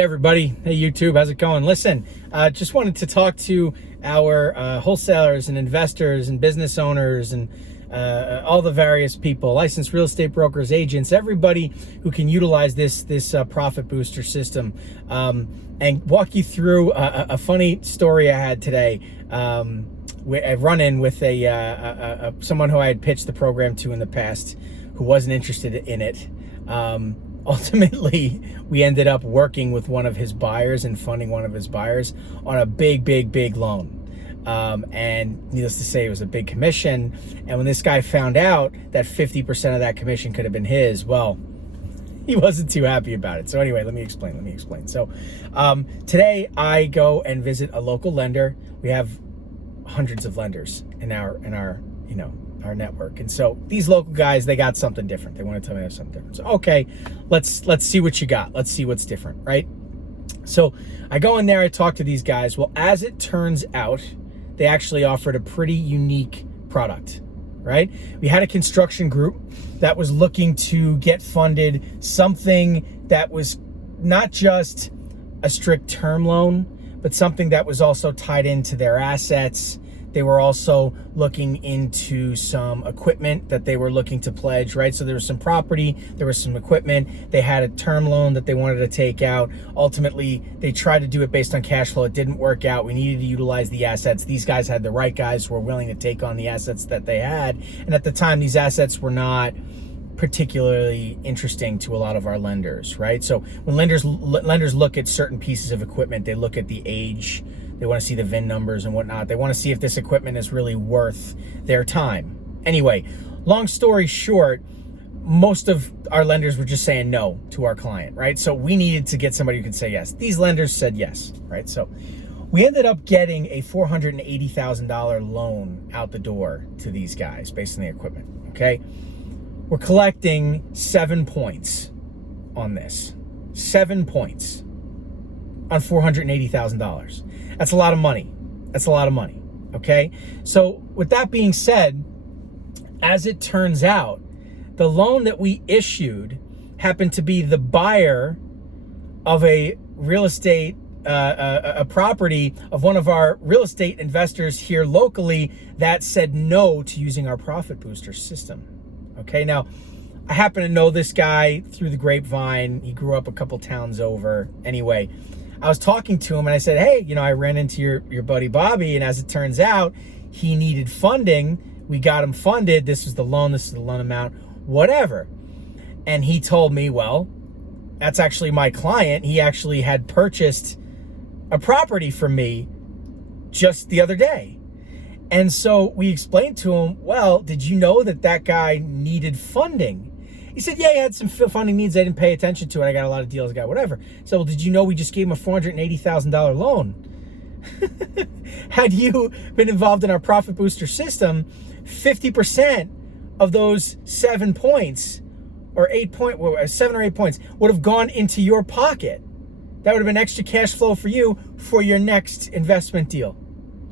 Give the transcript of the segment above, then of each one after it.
Hey everybody, hey YouTube, how's it going? Listen, just wanted to talk to our wholesalers and investors and business owners and all the various people, licensed real estate brokers, agents, everybody who can utilize this profit booster system, and walk you through a funny story I had today. I run in with someone who I had pitched the program to in the past who wasn't interested in it. Ultimately, we ended up working with one of his buyers and funding one of his buyers on a big loan. And needless to say, it was a big commission. And when this guy found out that 50% of that commission could have been his, well, he wasn't too happy about it. So anyway, let me explain. So today I go and visit a local lender. We have hundreds of lenders in our our network. And so these local guys, they got something different. They want to tell me they have something different. So, okay, let's see what you got. Let's see what's different, right? So I go in there, I talk to these guys. Well, as it turns out, they actually offered a pretty unique product, right? We had a construction group that was looking to get funded something that was not just a strict term loan, but something that was also tied into their assets. They were also looking into some equipment that they were looking to pledge, right? So there was some property, there was some equipment. They had a term loan that they wanted to take out. Ultimately, they tried to do it based on cash flow. It didn't work out. We needed to utilize the assets. These guys had the right guys who were willing to take on the assets that they had. And at the time, these assets were not particularly interesting to a lot of our lenders, right? So when lenders look at certain pieces of equipment, they look at the age. They want to see the VIN numbers and whatnot. They want to see if this equipment is really worth their time. Anyway, long story short, most of our lenders were just saying no to our client, right? So we needed to get somebody who could say yes. These lenders said yes, right? So we ended up getting a $480,000 loan out the door to these guys based on the equipment, okay? We're collecting 7 points on this. 7 points on $480,000. That's a lot of money. Okay? So with that being said, as it turns out, the loan that we issued happened to be the buyer of a real estate, a property of one of our real estate investors here locally that said no to using our profit booster system. Okay, now I happen to know this guy through the grapevine. He grew up a couple towns over. Anyway, I was talking to him and I said, hey, I ran into your buddy Bobby, and as it turns out, he needed funding. We got him funded. This is the loan amount, whatever. And he told me, well, that's actually my client. He actually had purchased a property from me just the other day. And so we explained to him, well, did you know that guy needed funding? He said, yeah, he had some funding needs. I didn't pay attention to it. I got a lot of deals, whatever. So, well, did you know we just gave him a $480,000 loan? Had you been involved in our profit booster system, 50% of those 7 points or 7 or 8 points would have gone into your pocket. That would have been extra cash flow for you for your next investment deal.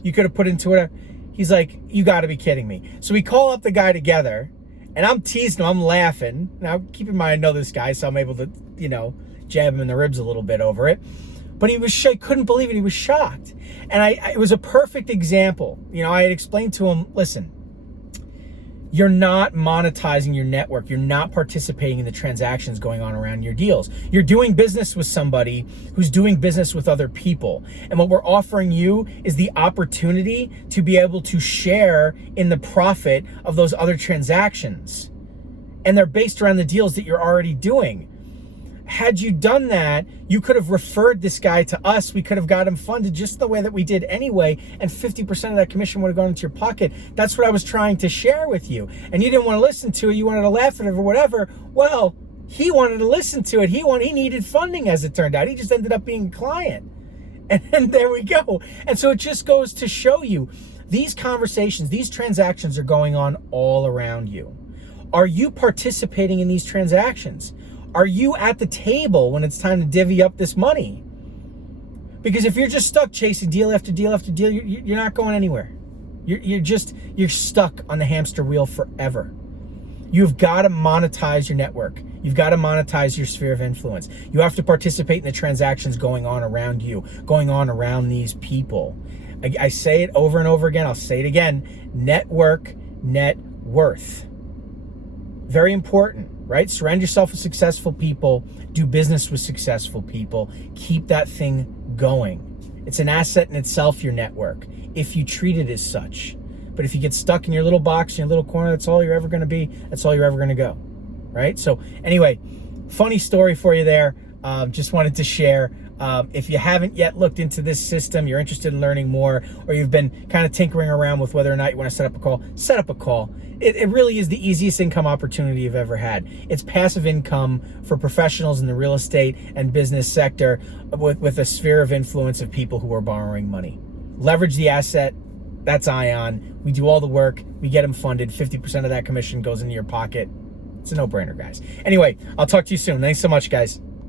You could have put into it. He's like, you got to be kidding me. So we call up the guy together, and I'm teasing him, I'm laughing. Now, keep in mind, I know this guy, so I'm able to, jab him in the ribs a little bit over it. But he couldn't believe it. He was shocked. And it was a perfect example. I had explained to him, listen, you're not monetizing your network. You're not participating in the transactions going on around your deals. You're doing business with somebody who's doing business with other people. And what we're offering you is the opportunity to be able to share in the profit of those other transactions. And they're based around the deals that you're already doing. Had you done that, you could have referred this guy to us. We could have got him funded just the way that we did anyway, and 50% of that commission would have gone into your pocket. That's what I was trying to share with you. And you didn't want to listen to it. You wanted to laugh at it or whatever. Well, he wanted to listen to it. He needed funding, as it turned out. He just ended up being a client. And there we go. And so it just goes to show you, these conversations, these transactions are going on all around you. Are you participating in these transactions? Are you at the table when it's time to divvy up this money? Because if you're just stuck chasing deal after deal after deal, you're not going anywhere. You're stuck on the hamster wheel forever. You've got to monetize your network. You've got to monetize your sphere of influence. You have to participate in the transactions going on around you, going on around these people. I say it over and over again. I'll say it again. Network, net worth. Very important, right? Surround yourself with successful people. Do business with successful people. Keep that thing going. It's an asset in itself, your network, if you treat it as such. But if you get stuck in your little box, in your little corner, that's all you're ever going to be. That's all you're ever going to go, right? So anyway, funny story for you there. Just wanted to share. If you haven't yet looked into this system, you're interested in learning more, or you've been kind of tinkering around with whether or not you want to set up a call, set up a call. It really is the easiest income opportunity you've ever had. It's passive income for professionals in the real estate and business sector with a sphere of influence of people who are borrowing money. Leverage the asset. That's Ion. We do all the work. We get them funded. 50% of that commission goes into your pocket. It's a no-brainer, guys. Anyway, I'll talk to you soon. Thanks so much, guys.